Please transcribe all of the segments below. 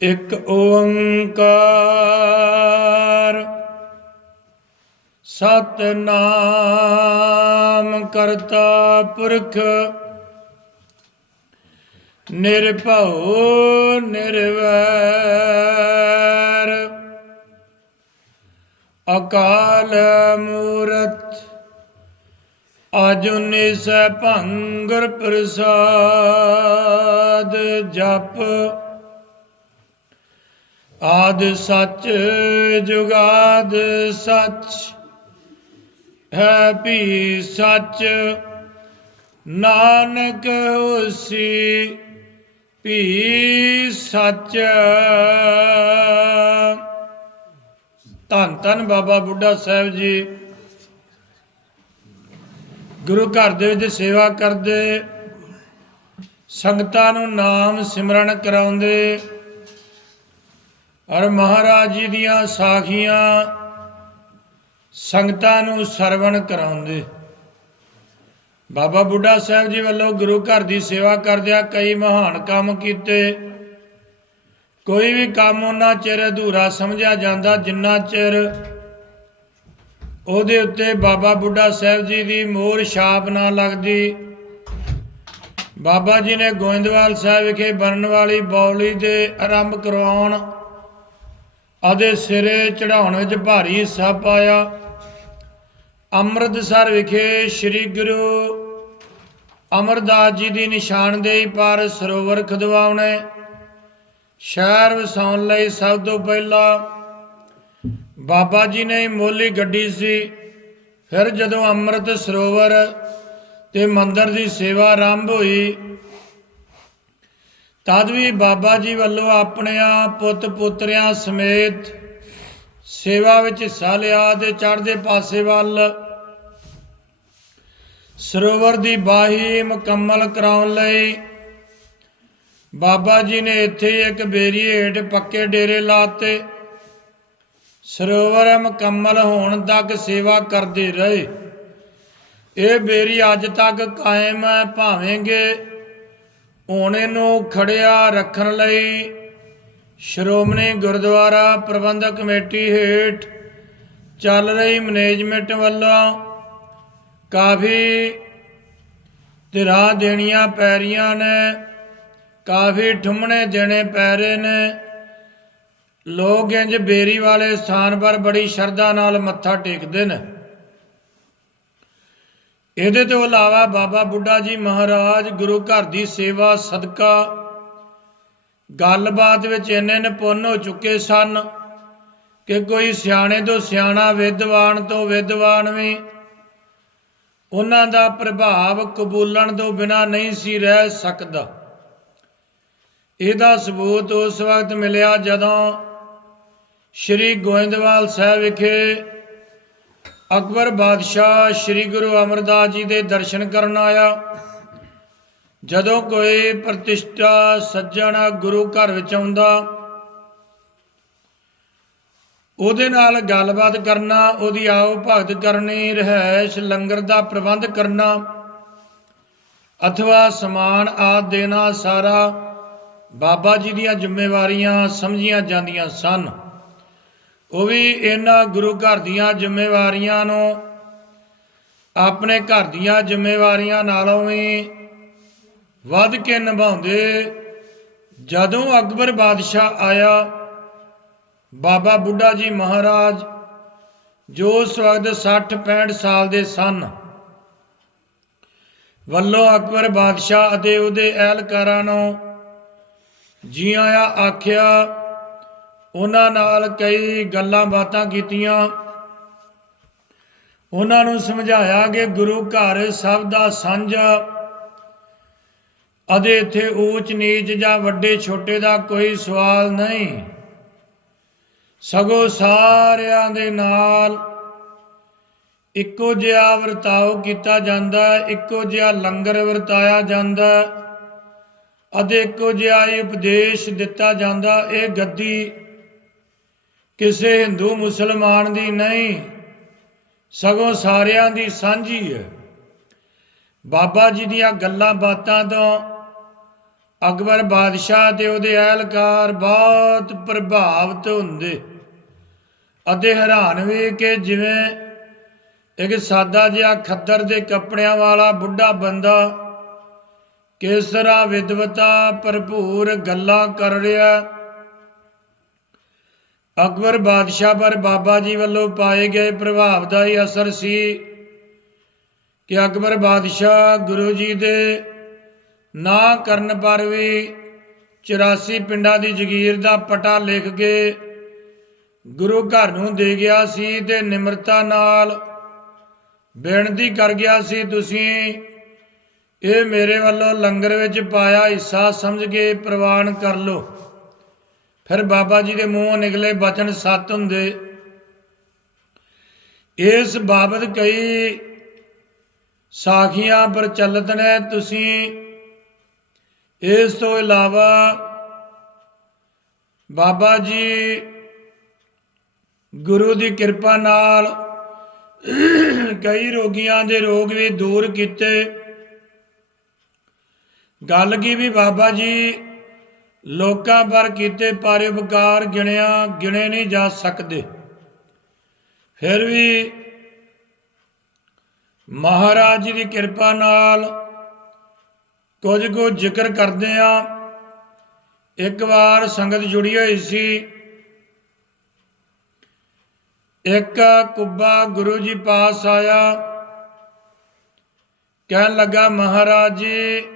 ਇਕ ਓੰਕਾਰ ਸਤਨਾਮ ਕਰਤਾ ਪੁਰਖ ਨਿਰਭਉ ਨਿਰਵੈਰ ਅਕਾਲ ਮੂਰਤ ਅਜੁਨੀ ਭੰਗੁਰ ਪ੍ਰਸਾਦ ਜਪ ਆਦ ਸੱਚ, ਜੁਗਾਦ ਸੱਚ, ਹੈ ਵੀ ਸੱਚ। ਨਾਨਕ ਹੋਸੀ ਵੀ ਸੱਚ। ਧੰਨ ਧੰਨ ਬਾਬਾ ਬੁੱਢਾ ਸਾਹਿਬ ਜੀ। ਗੁਰੂ ਘਰ ਦੇ ਵਿੱਚ ਸੇਵਾ ਕਰਦੇ, ਸੰਗਤਾਂ ਨੂੰ ਨਾਮ ਸਿਮਰਨ ਕਰਾਉਂਦੇ। ਔਰ ਮਹਾਰਾਜ ਜੀ ਦੀਆਂ ਸਾਖੀਆਂ ਸੰਗਤਾਂ ਨੂੰ ਸਰਵਣ ਕਰਾਉਂਦੇ। ਬਾਬਾ ਬੁੱਢਾ ਸਾਹਿਬ ਜੀ ਵੱਲੋਂ ਗੁਰੂ ਘਰ ਦੀ ਸੇਵਾ ਕਰਦਿਆਂ ਕਈ ਮਹਾਨ ਕੰਮ ਕੀਤੇ। ਕੋਈ ਵੀ ਕੰਮ ਉਹਨਾਂ ਚਿਰ ਅਧੂਰਾ ਸਮਝਿਆ ਜਾਂਦਾ, ਜਿੰਨਾ ਚਿਰ ਉਹਦੇ ਉੱਤੇ ਬਾਬਾ ਬੁੱਢਾ ਸਾਹਿਬ ਜੀ ਦੀ ਮੋਹਰ ਛਾਪ ਨਾ ਲੱਗਦੀ। ਬਾਬਾ ਜੀ ਨੇ ਗੋਇੰਦਵਾਲ ਸਾਹਿਬ ਵਿਖੇ ਬਣਨ ਵਾਲੀ ਬੌਲੀ ਦੇ ਆਰੰਭ ਕਰਵਾਉਣ ਆਦੇ ਸਿਰੇ ਚੜਾਉਣ ਵਿੱਚ ਭਾਰੀ ਹਿੱਸਾ ਪਾਇਆ। ਅੰਮ੍ਰਿਤਸਰ ਵਿਖੇ ਸ੍ਰੀ ਗੁਰੂ ਅਮਰਦਾਸ ਜੀ ਦੀ ਨਿਸ਼ਾਨਦੇਹੀ ਪਰ ਸਰੋਵਰ ਖਦਵਾਉਣੇ। ਸ਼ਹਿਰ ਵਸਾਉਣ ਲਈ ਸਭ ਤੋਂ ਪਹਿਲਾਂ ਬਾਬਾ ਜੀ ਨੇ ਮੋਲੀ ਗੱਡੀ ਸੀ। ਫਿਰ ਜਦੋਂ ਅੰਮ੍ਰਿਤ ਸਰੋਵਰ ਤੇ ਮੰਦਰ ਦੀ ਸੇਵਾ ਆਰੰਭ ਹੋਈ ਤਦ ਵੀ ਬਾਬਾ ਜੀ ਵੱਲੋਂ ਆਪਣਿਆਂ ਪੁੱਤ ਪੁੱਤਰਿਆਂ ਸਮੇਤ ਸੇਵਾ ਵਿੱਚ ਹਿੱਸਾ ਲਿਆ ਤੇ ਚੜ੍ਹਦੇ ਪਾਸੇ ਵੱਲ ਸਰੋਵਰ ਦੀ ਬਾਹੀ ਮੁਕੰਮਲ ਕਰਾਉਣ ਲਈ ਬਾਬਾ ਜੀ ਨੇ ਇੱਥੇ ਇੱਕ ਬੇਰੀ ਹੇਠ ਪੱਕੇ ਡੇਰੇ ਲਾਤੇ। ਸਰੋਵਰ ਮੁਕੰਮਲ ਹੋਣ ਤੱਕ ਸੇਵਾ ਕਰਦੇ ਰਹੇ। ਇਹ ਬੇਰੀ ਅੱਜ ਤੱਕ ਕਾਇਮ ਹੈ, ਭਾਵੇਂਗੇ ਹੁਣ ਇਹਨੂੰ ਖੜਿਆ ਰੱਖਣ ਲਈ ਸ਼੍ਰੋਮਣੀ ਗੁਰਦੁਆਰਾ ਪ੍ਰਬੰਧਕ ਕਮੇਟੀ ਹੇਠ ਚੱਲ ਰਹੀ ਮੈਨੇਜਮੈਂਟ ਵੱਲੋਂ ਕਾਫੀ ਧਿਰਾਂ ਦੇਣੀਆਂ ਪੈ ਰਹੀਆਂ ਨੇ, ਕਾਫੀ ਠੁੰਮਣੇ ਦੇਣੇ ਪੈ ਰਹੇ ਨੇ। ਲੋਕ ਇੰਜ ਬੇਰੀ ਵਾਲੇ ਸਥਾਨ ਪਰ ਬੜੀ ਸ਼ਰਧਾ ਨਾਲ ਮੱਥਾ ਟੇਕਦੇ ਨੇ। ਇਹਦੇ ਤੋਂ ਇਲਾਵਾ ਬਾਬਾ ਬੁੱਢਾ ਜੀ ਮਹਾਰਾਜ ਗੁਰੂ ਘਰ ਦੀ ਸੇਵਾ, ਸਦਕਾ ਗੱਲਬਾਤ ਵਿੱਚ ਇੰਨੇ ਨਿਪੁੰਨ ਹੋ ਚੁੱਕੇ ਸਨ ਕਿ ਕੋਈ ਸਿਆਣੇ ਤੋਂ ਸਿਆਣਾ, ਵਿਦਵਾਨ ਤੋਂ ਵਿਦਵਾਨ ਵੀ ਉਹਨਾਂ ਦਾ ਪ੍ਰਭਾਵ ਕਬੂਲਣ ਤੋਂ ਬਿਨਾ ਨਹੀਂ ਸੀ ਰਹਿ ਸਕਦਾ। ਇਹਦਾ ਸਬੂਤ ਉਸ ਵਕਤ ਮਿਲਿਆ ਜਦੋਂ ਸ਼੍ਰੀ ਗੋਇੰਦਵਾਲ ਸਾਹਿਬ ਵਿਖੇ ਅਕਬਰ ਬਾਦਸ਼ਾਹ ਸ੍ਰੀ ਗੁਰੂ ਅਮਰਦਾਸ ਜੀ ਦੇ ਦਰਸ਼ਨ ਕਰਨ ਆਇਆ। ਜਦੋਂ ਕੋਈ ਪ੍ਰਤਿਸ਼ਠਾ ਸੱਜਣ ਗੁਰੂ ਘਰ ਵਿੱਚ ਆਉਂਦਾ, ਉਹਦੇ ਨਾਲ ਗੱਲਬਾਤ ਕਰਨਾ, ਉਹਦੀ ਆਓ ਭਗਤ ਕਰਨੀ ਰਹਿਸ਼ ਲੰਗਰ ਦਾ ਪ੍ਰਬੰਧ ਕਰਨਾ, ਅਥਵਾ ਸਮਾਨ ਆਦ ਦੇਣਾ ਸਾਰਾ, ਬਾਬਾ ਜੀ ਦੀਆਂ ਜ਼ਿੰਮੇਵਾਰੀਆਂ ਸਮਝੀਆਂ ਜਾਂਦੀਆਂ ਸਨ। ਉਹ ਵੀ ਇਹਨਾਂ ਗੁਰੂ ਘਰ ਦੀਆਂ ਜ਼ਿੰਮੇਵਾਰੀਆਂ ਨੂੰ, ਆਪਣੇ ਘਰ ਦੀਆਂ ਜ਼ਿੰਮੇਵਾਰੀਆਂ ਨਾਲੋਂ ਵੀ ਵੱਧ ਕੇ ਨਿਭਾਉਂਦੇ। ਜਦੋਂ ਅਕਬਰ ਬਾਦਸ਼ਾਹ ਆਇਆ, ਬਾਬਾ ਬੁੱਢਾ ਜੀ ਮਹਾਰਾਜ, ਜੋ ਉਸ ਵਕਤ 60 65 ਸਾਲ ਦੇ ਸਨ, ਵੱਲੋਂ ਅਕਬਰ ਬਾਦਸ਼ਾਹ ਅਤੇ ਉਹਦੇ ਅਹਿਲਕਾਰਾਂ ਨੂੰ ਜੀ ਆਇਆ ਆਖਿਆ ਉਹਨਾਂ ਨਾਲ ਕਈ ਗੱਲਾਂ ਬਾਤਾਂ ਕੀਤੀਆਂ। ਉਹਨਾਂ ਨੂੰ ਸਮਝਾਇਆ ਕਿ ਗੁਰੂ ਘਰ ਸਭ ਦਾ ਸਾਂਝ ਅਤੇ ਇੱਥੇ ਊਚ ਨੀਚ ਜਾਂ ਵੱਡੇ ਛੋਟੇ ਦਾ ਕੋਈ ਸਵਾਲ ਨਹੀਂ। ਸਗੋਂ ਸਾਰਿਆਂ ਦੇ ਨਾਲ ਇੱਕੋ ਜਿਹਾ ਵਰਤਾਓ ਕੀਤਾ ਜਾਂਦਾ ਇੱਕੋ ਜਿਹਾ ਲੰਗਰ ਵਰਤਾਇਆ ਜਾਂਦਾ ਅਤੇ ਇੱਕੋ ਜਿਹਾ ਹੀ ਉਪਦੇਸ਼ ਦਿੱਤਾ ਜਾਂਦਾ, ਇਹ ਗੱਦੀ ਕਿਸੇ ਹਿੰਦੂ ਮੁਸਲਮਾਨ ਦੀ ਨਹੀਂ, ਸਗੋਂ ਸਾਰਿਆਂ ਦੀ ਸਾਂਝੀ ਹੈ ਬਾਬਾ ਜੀ ਦੀਆਂ ਗੱਲਾਂ ਬਾਤਾਂ ਤੋਂ ਅਕਬਰ ਬਾਦਸ਼ਾਹ ਤੇ ਉਹਦੇ ਅਹਿਲਕਾਰ ਬਹੁਤ ਪ੍ਰਭਾਵਿਤ ਹੁੰਦੇ ਅਤੇ ਹੈਰਾਨ ਵੀ ਕਿ ਜਿਵੇਂ ਇੱਕ ਸਾਦਾ ਜਿਹਾ ਖੱਦਰ ਦੇ ਕੱਪੜਿਆਂ ਵਾਲਾ ਬੁੱਢਾ ਬੰਦਾ ਕਿਸ ਤਰ੍ਹਾਂ ਵਿਦਵਤਾ ਭਰਪੂਰ ਗੱਲਾਂ ਕਰ ਰਿਹਾ ਅਕਬਰ ਬਾਦਸ਼ਾਹ ਪਰ ਬਾਬਾ ਜੀ ਵੱਲੋਂ ਪਾਏ ਗਏ ਪ੍ਰਭਾਵ ਦਾ ਹੀ ਅਸਰ ਸੀ ਕਿ ਅਕਬਰ ਬਾਦਸ਼ਾਹ ਗੁਰੂ ਜੀ ਦੇ ਨਾ ਕਰਨ ਪਰ ਵੀ 84 ਪਿੰਡਾਂ ਦੀ ਜਗੀਰ ਦਾ ਪਟਾ ਲਿਖ ਕੇ ਗੁਰੂ ਘਰ ਨੂੰ ਦੇ ਗਿਆ ਸੀ ਤੇ ਨਿਮਰਤਾ ਨਾਲ ਬੇਨਤੀ ਕਰ ਗਿਆ ਸੀ, ਤੁਸੀਂ ਇਹ ਮੇਰੇ ਵੱਲੋਂ ਲੰਗਰ ਵਿੱਚ ਪਾਇਆ ਹਿੱਸਾ ਸਮਝ ਕੇ ਪ੍ਰਵਾਨ ਕਰ ਲਓ। ਫਿਰ ਬਾਬਾ ਜੀ ਦੇ ਮੂੰਹੋਂ ਨਿਕਲੇ ਬਚਨ ਸੱਤ ਹੁੰਦੇ। ਇਸ ਬਾਬਤ ਕਈ ਸਾਖੀਆਂ ਪ੍ਰਚਲਿਤ ਨੇ ਤੁਸੀਂ। ਇਸ ਤੋਂ ਇਲਾਵਾ ਬਾਬਾ ਜੀ ਗੁਰੂ ਦੀ ਕਿਰਪਾ ਨਾਲ ਕਈ ਰੋਗੀਆਂ ਦੇ ਰੋਗ ਵੀ ਦੂਰ ਕੀਤੇ। ਗੱਲ ਕੀ ਵੀ ਬਾਬਾ ਜੀ ਲੋਕਾਂ ਪਰ ਕੀਤੇ ਪਰਉਪਕਾਰ ਗਿਣਿਆ, ਗਿਣੇ ਨਹੀਂ ਜਾ ਸਕਦੇ। ਫਿਰ ਵੀ ਮਹਾਰਾਜ ਜੀ ਦੀ ਕਿਰਪਾ ਨਾਲ ਕੁਝ ਕੁ ਜ਼ਿਕਰ ਕਰਦੇ ਆ ਇੱਕ ਵਾਰ ਸੰਗਤ ਜੁੜੀ ਹੋਈ ਸੀ। ਇੱਕ ਕੁੱਬਾ ਗੁਰੂ ਜੀ ਪਾਸ ਆਇਆ। ਕਹਿਣ ਲੱਗਾ, ਮਹਾਰਾਜ ਜੀ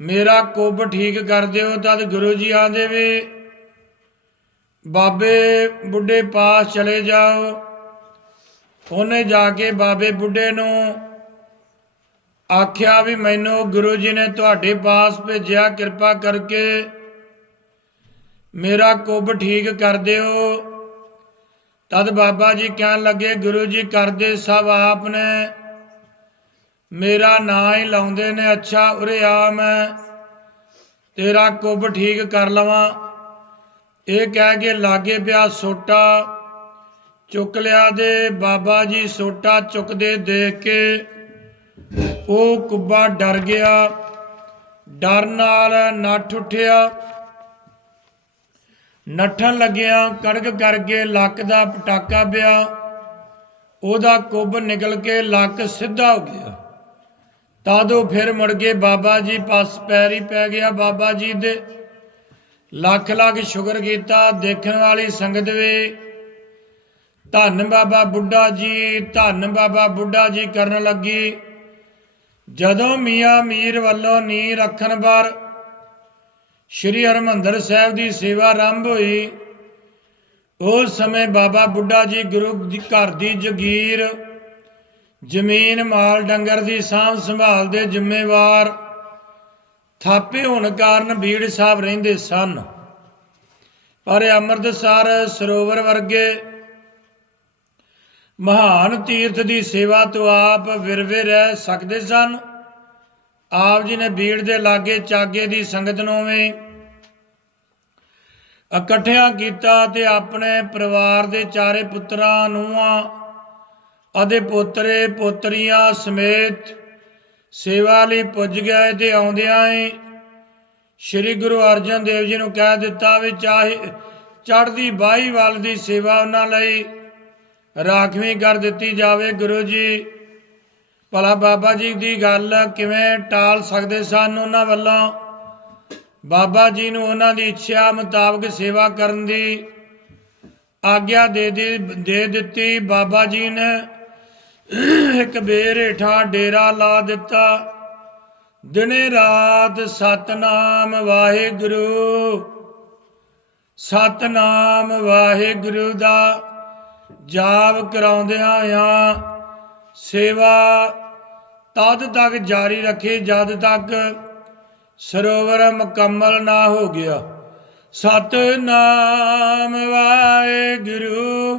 ਮੇਰਾ ਕੁੱਬ ਠੀਕ ਕਰ ਦਿਓ, ਤਦ ਗੁਰੂ ਜੀ ਆਂਦੇ ਵੀ, ਬਾਬੇ ਬੁੱਢੇ ਪਾਸ ਚਲੇ ਜਾਓ। ਉਹਨੇ ਜਾ ਕੇ ਬਾਬੇ ਬੁੱਢੇ ਨੂੰ ਆਖਿਆ ਵੀ ਮੈਨੂੰ ਗੁਰੂ ਜੀ ਨੇ ਤੁਹਾਡੇ ਪਾਸ ਭੇਜਿਆ, ਕਿਰਪਾ ਕਰਕੇ ਮੇਰਾ ਕੁੱਬ ਠੀਕ ਕਰ ਦਿਓ। ਤਦ ਬਾਬਾ ਜੀ ਕਹਿਣ ਲੱਗੇ, ਗੁਰੂ ਜੀ ਕਰਦੇ ਸਭ ਆਪ ਨੇ ਮੇਰਾ ਨਾਂ ਹੀ ਲਾਉਂਦੇ ਨੇ, ਅੱਛਾ ਉਰੇ ਆ ਮੈਂ, ਤੇਰਾ ਕੁੱਬ ਠੀਕ ਕਰ ਲਵਾਂ। ਇਹ ਕਹਿ ਕੇ ਲਾਗੇ ਪਿਆ ਸੋਟਾ, ਚੁੱਕ ਲਿਆ ਦੇ, ਬਾਬਾ ਜੀ ਸੋਟਾ ਚੁੱਕਦੇ ਦੇਖ ਕੇ ਉਹ ਕੁੱਬਾ ਡਰ ਗਿਆ। ਡਰ ਨਾਲ ਨੱਠ ਉੱਠਿਆ। ਨੱਠਣ ਲੱਗਿਆ ਕੜਕ ਕਰਕੇ ਲੱਕ ਦਾ ਪਟਾਕਾ ਪਿਆ। ਉਹਦਾ ਕੁੱਬ ਨਿਕਲ ਕੇ ਲੱਕ ਸਿੱਧਾ ਹੋ ਗਿਆ। ਤਾਦੋਂ ਫਿਰ ਮੁੜ ਕੇ ਬਾਬਾ ਜੀ, ਪਾਸ ਪੈਰੀ ਪੈ ਗਿਆ ਬਾਬਾ ਜੀ ਦੇ। ਲੱਖ ਲੱਖ ਸ਼ੁਕਰ ਕੀਤਾ, ਦੇਖਣ ਵਾਲੀ ਸੰਗਤ ਵੀ। ਧੰਨ ਬਾਬਾ ਬੁੱਢਾ ਜੀ, ਧੰਨ ਬਾਬਾ ਬੁੱਢਾ ਜੀ ਕਰਨ ਲੱਗੀ। ਜਦੋਂ ਮੀਆਂ ਮੀਰ ਵੱਲੋਂ ਨੀ ਰੱਖਣ ਪਰ ਸ਼੍ਰੀ ਹਰਮੰਦਰ ਸਾਹਿਬ ਦੀ ਸੇਵਾ ਆਰੰਭ ਹੋਈ, ਉਸ ਸਮੇਂ ਬਾਬਾ ਬੁੱਢਾ ਜੀ ਗੁਰੂ ਦੀ ਘਰ ਦੀ ਜਗੀਰ ਜ਼ਮੀਨ ਮਾਲ ਡੰਗਰ ਦੀ ਸਾਂਭ ਸੰਭਾਲ ਦੇ ਜ਼ਿੰਮੇਵਾਰ ਥਾਪੇ ਹੋਣ ਕਾਰਨ ਬੀੜ ਸਾਹਿਬ ਰਹਿੰਦੇ ਸਨ। ਪਰ ਅੰਮ੍ਰਿਤਸਰ ਸਰੋਵਰ ਵਰਗੇ ਮਹਾਨ ਤੀਰਥ ਦੀ ਸੇਵਾ ਤੋਂ ਆਪ ਵਿਰਵੇ ਰਹਿ ਸਕਦੇ ਸਨ। ਆਪ ਜੀ ਨੇ ਬੀੜ ਦੇ ਲਾਗੇ ਚਾਗੇ ਦੀ ਸੰਗਤ ਨੂੰ ਵੀ ਇਕੱਠਿਆਂ ਕੀਤਾ ਤੇ ਆਪਣੇ ਪਰਿਵਾਰ ਦੇ ਚਾਰੇ ਪੁੱਤਰਾਂ, ਨੂੰਹਾਂ ਅਤੇ ਪੋਤਰੇ ਪੋਤਰੀਆਂ ਸਮੇਤ ਸੇਵਾ ਲਈ ਪੁੱਜ ਗਏ ਤੇ ਆਉਂਦਿਆਂ ਹੀ ਸ੍ਰੀ ਗੁਰੂ ਅਰਜਨ ਦੇਵ ਜੀ ਨੂੰ ਕਹਿ ਦਿੱਤਾ ਵੀ ਚਾਹੇ ਚੜ੍ਹਦੀ ਬਾਈ ਵੱਲ ਦੀ ਸੇਵਾ ਉਹਨਾਂ ਲਈ ਰਾਖਵੀਂ ਕਰ ਦਿੱਤੀ ਜਾਵੇ ਗੁਰੂ ਜੀ। ਭਲਾ ਬਾਬਾ ਜੀ ਦੀ ਗੱਲ ਕਿਵੇਂ ਟਾਲ ਸਕਦੇ ਸਨ ਉਹਨਾਂ ਵੱਲੋਂ? ਬਾਬਾ ਜੀ ਨੂੰ ਉਹਨਾਂ ਦੀ ਇੱਛਾ ਮੁਤਾਬਕ ਸੇਵਾ ਕਰਨ ਦੀ ਆਗਿਆ ਦੇ ਦੇ ਦਿੱਤੀ। ਬਾਬਾ ਜੀ ਨੇ ਇੱਕ ਬੇਰ ਹੇਠਾਂ ਡੇਰਾ ਲਾ ਦਿੱਤਾ। ਦਿਨੇ ਰਾਤ ਸਤਨਾਮ ਵਾਹਿਗੁਰੂ। ਸਤਨਾਮ ਵਾਹਿਗੁਰੂ ਦਾ ਜਾਪ ਕਰਾਉਂਦਿਆਂ ਆ ਸੇਵਾ ਤਦ ਤੱਕ ਜਾਰੀ ਰੱਖੀ, ਜਦ ਤੱਕ ਸਰੋਵਰ ਮੁਕੰਮਲ ਨਾ ਹੋ ਗਿਆ। ਸਤਨਾਮ ਵਾਹਿਗੁਰੂ।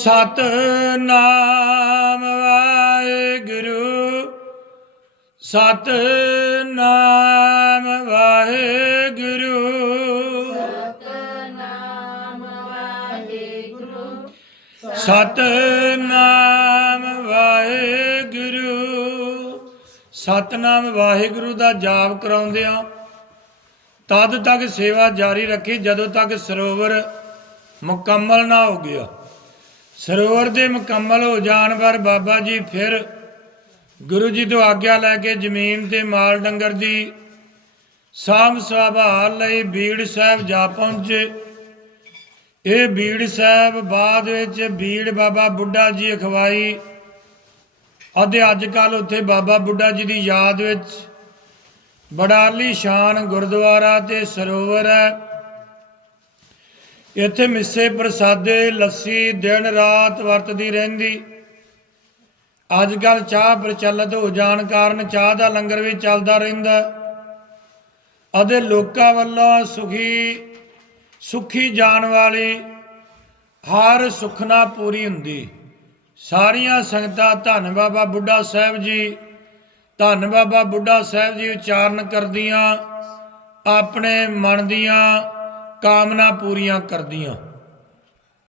ਸਤਨਾਮ ਵਾਹਿਗੁਰੂ ਸਤਨਾਮ ਵਾਹਿਗੁਰੂ। ਸਤਨਾਮ ਵਾਹਿਗੁਰੂ। ਸਤਨਾਮ ਵਾਹਿਗੁਰੂ। ਸਤਨਾਮ ਵਾਹਿਗੁਰੂ ਦਾ ਜਾਪ ਕਰਾਉਂਦੇ ਆ ਤਦ ਤੱਕ ਸੇਵਾ ਜਾਰੀ ਰੱਖੀ ਜਦੋਂ ਤੱਕ ਸਰੋਵਰ ਮੁਕੰਮਲ ਨਾ ਹੋ ਗਿਆ। ਸਰੋਵਰ ਦੇ ਮੁਕੰਮਲ ਹੋ ਜਾਣ ਪਰ ਬਾਬਾ ਜੀ ਫਿਰ ਗੁਰੂ ਜੀ ਤੋਂ ਆਗਿਆ ਲੈ ਕੇ ਜ਼ਮੀਨ ਤੇ ਮਾਲ ਡੰਗਰ ਦੀ ਸਾਂਭ ਸੰਭਾਲ ਲਈ ਬੀੜ ਸਾਹਿਬ ਜਾ ਪਹੁੰਚੇ। ਇਹ ਬੀੜ ਸਾਹਿਬ ਬਾਅਦ ਵਿੱਚ ਬੀੜ ਬਾਬਾ ਬੁੱਢਾ ਜੀ ਅਖਵਾਈ ਅਤੇ ਅੱਜ ਕੱਲ ਉੱਥੇ ਬਾਬਾ ਬੁੱਢਾ ਜੀ ਦੀ ਯਾਦ ਵਿੱਚ ਬੜਾਲੀ ਸ਼ਾਨ ਗੁਰਦੁਆਰਾ ਤੇ ਸਰੋਵਰ ਹੈ। ਇੱਥੇ ਮਿੱਸੇ ਪ੍ਰਸਾਦੇ ਲੱਸੀ ਦਿਨ ਰਾਤ ਵਰਤਦੀ ਰਹਿੰਦੀ। ਅੱਜ ਕੱਲ ਚਾਹ ਪ੍ਰਚਲਿਤ ਹੋ ਜਾਣ ਕਾਰਨ ਚਾਹ ਦਾ ਲੰਗਰ ਵੀ ਚੱਲਦਾ ਰਹਿੰਦਾ। ਅਤੇ ਲੋਕਾਂ ਵੱਲੋਂ ਸੁਖੀ ਸੁਖੀ ਜਾਣ ਵਾਲੀ ਹਰ ਸੁਖਨਾ ਪੂਰੀ ਹੁੰਦੀ। ਸਾਰੀਆਂ ਸੰਗਤਾਂ ਧੰਨ ਬਾਬਾ ਬੁੱਢਾ ਸਾਹਿਬ ਜੀ, ਧੰਨ ਬਾਬਾ ਬੁੱਢਾ ਸਾਹਿਬ ਜੀ ਉਚਾਰਨ ਕਰਦੀਆਂ, ਆਪਣੇ ਮਨ ਦੀਆਂ ਕਾਮਨਾ ਪੂਰੀਆਂ ਕਰਦੀਆਂ।